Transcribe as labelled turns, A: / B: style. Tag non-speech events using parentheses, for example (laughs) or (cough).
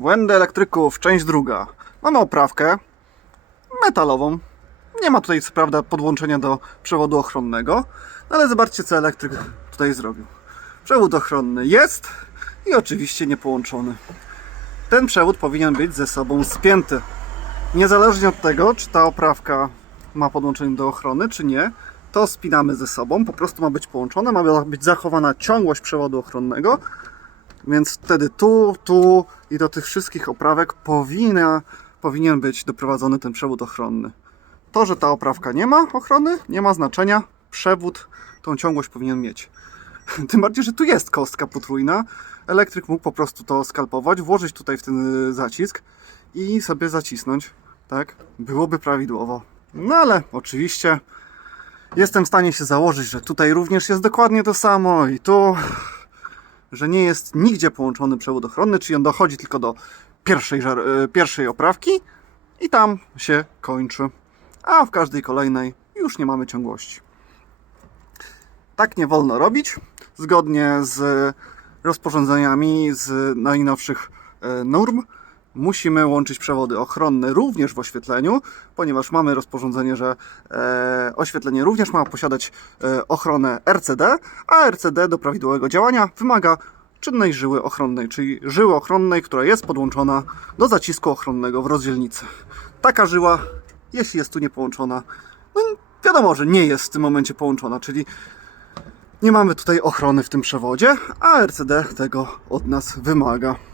A: Błędy elektryków, część druga. Mamy oprawkę metalową. Nie ma tutaj co prawda podłączenia do przewodu ochronnego, ale zobaczcie co elektryk tutaj zrobił. Przewód ochronny jest i oczywiście nie połączony. Ten przewód powinien być ze sobą spięty. Niezależnie od tego, czy ta oprawka ma podłączenie do ochrony, czy nie, to spinamy ze sobą. Po prostu ma być połączone, ma być zachowana ciągłość przewodu ochronnego. Więc wtedy tu, tu i do tych wszystkich oprawek powinna, powinien być doprowadzony ten przewód ochronny. To, że ta oprawka nie ma ochrony, nie ma znaczenia. Przewód tą ciągłość powinien mieć. (laughs) Tym bardziej, że tu jest kostka potrójna. Elektryk mógł po prostu to skalpować, włożyć tutaj w ten y, zacisk i sobie zacisnąć. Tak? Byłoby prawidłowo. No ale oczywiście jestem w stanie się założyć, że tutaj również jest dokładnie to samo i tu, że nie jest nigdzie połączony przewód ochronny, czyli on dochodzi tylko do pierwszej, y, pierwszej oprawki i tam się kończy. A w każdej kolejnej już nie mamy ciągłości. Tak nie wolno robić. Zgodnie z rozporządzeniami z najnowszych e, norm musimy łączyć przewody ochronne również w oświetleniu, ponieważ mamy rozporządzenie, że e, oświetlenie również ma posiadać e, ochronę RCD, a RCD do prawidłowego działania wymaga czynnej żyły ochronnej, czyli żyły ochronnej, która jest podłączona do zacisku ochronnego w rozdzielnicy. Taka żyła, jeśli jest tu nie połączona, no wiadomo, że nie jest w tym momencie połączona, czyli nie mamy tutaj ochrony w tym przewodzie, a RCD tego od nas wymaga.